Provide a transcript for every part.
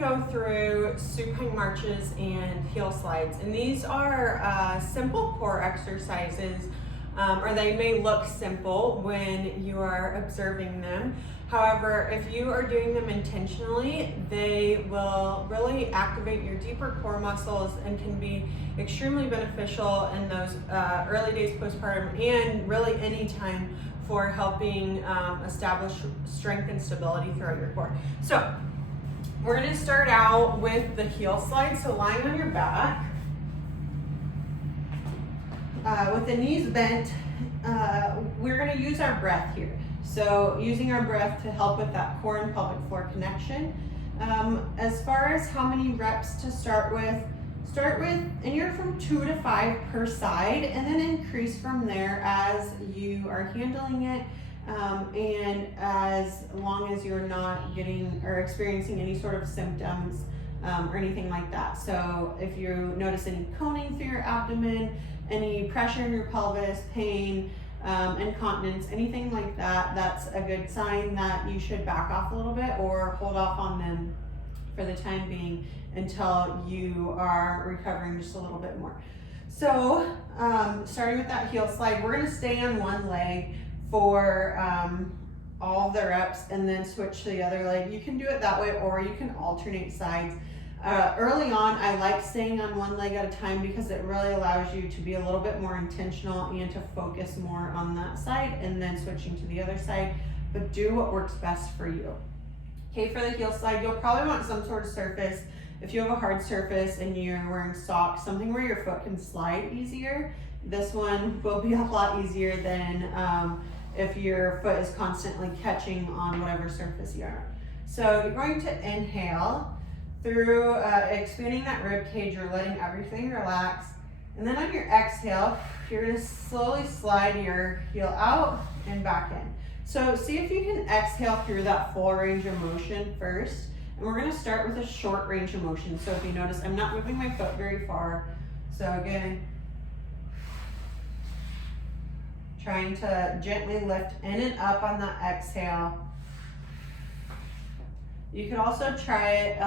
go through supine marches and heel slides, and these are simple core exercises, or they may look simple when you are observing them. However, if you are doing them intentionally, they will really activate your deeper core muscles and can be extremely beneficial in those early days postpartum and really any time for helping establish strength and stability throughout your core. So we're going to start out with the heel slide. So lying on your back with the knees bent, we're going to use our breath here. So using our breath to help with that core and pelvic floor connection. As far as how many reps to start with anywhere from 2 to 5 per side, and then increase from there as you are handling it, and as long as you're not getting or experiencing any sort of symptoms or anything like that. So if you notice any coning through your abdomen, any pressure in your pelvis, pain, incontinence, anything like that, that's a good sign that you should back off a little bit or hold off on them for the time being until you are recovering just a little bit more. So starting with that heel slide, we're going to stay on one leg for all the reps and then switch to the other leg. You can do it that way, or you can alternate sides. Early on, I like staying on one leg at a time because it really allows you to be a little bit more intentional and to focus more on that side, and then switching to the other side, but do what works best for you. Okay, for the heel slide, you'll probably want some sort of surface. If you have a hard surface and you're wearing socks, something where your foot can slide easier, this one will be a lot easier than if your foot is constantly catching on whatever surface you're on. So you're going to inhale through expanding that rib cage. You're letting everything relax. And then on your exhale, you're going to slowly slide your heel out and back in. So see if you can exhale through that full range of motion first. And we're going to start with a short range of motion. So if you notice, I'm not moving my foot very far. So again, trying to gently lift in and up on that exhale. You could also try it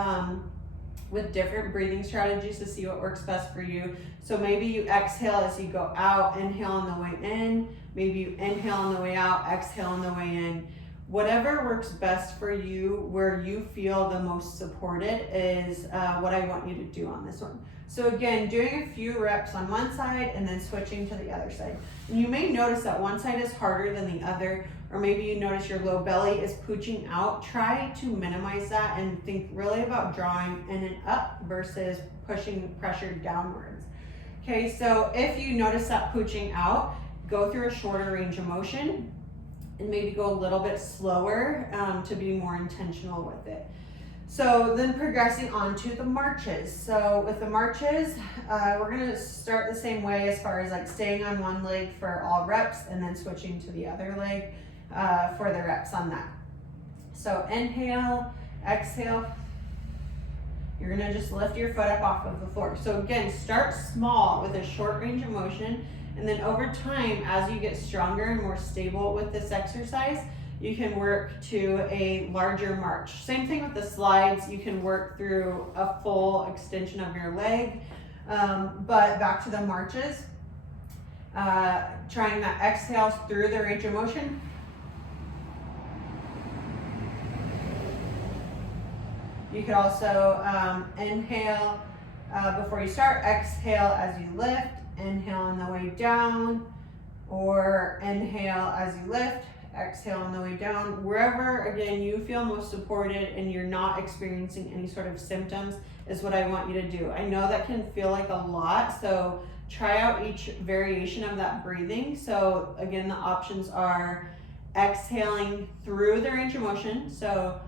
with different breathing strategies to see what works best for you. So maybe you exhale as you go out, inhale on the way in. Maybe you inhale on the way out, exhale on the way in. Whatever works best for you, where you feel the most supported, is what I want you to do on this one. So again, doing a few reps on one side and then switching to the other side. And you may notice that one side is harder than the other, or maybe you notice your low belly is pooching out. Try to minimize that and think really about drawing in and up versus pushing pressure downwards. Okay, so if you notice that pooching out, go through a shorter range of motion and maybe go a little bit slower to be more intentional with it. So then progressing on to the marches. So with the marches, we're gonna start the same way as far as like staying on one leg for all reps and then switching to the other leg for the reps on that. So inhale, exhale. You're gonna just lift your foot up off of the floor. So again, start small with a short range of motion, and then over time, as you get stronger and more stable with this exercise, you can work to a larger march. Same thing with the slides. You can work through a full extension of your leg, but back to the marches, trying that exhale through the range of motion. You could also inhale before you start, exhale as you lift, inhale on the way down, or inhale as you lift, exhale on the way down. Wherever, again, you feel most supported and you're not experiencing any sort of symptoms is what I want you to do. I know that can feel like a lot, so try out each variation of that breathing. So again, the options are exhaling through the range of motion. So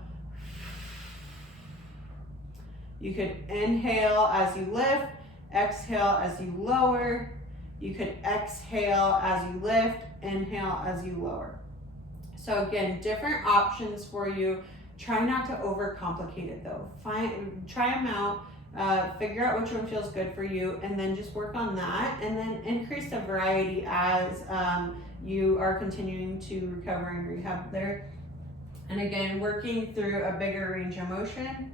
you could inhale as you lift, exhale as you lower. You could exhale as you lift, inhale as you lower. So again, different options for you. Try not to overcomplicate it though. Try them out, figure out which one feels good for you, and then just work on that, and then increase the variety as you are continuing to recover and rehab there. And again, working through a bigger range of motion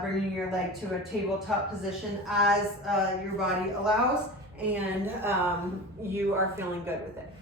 bringing your leg to a tabletop position as your body allows, and you are feeling good with it.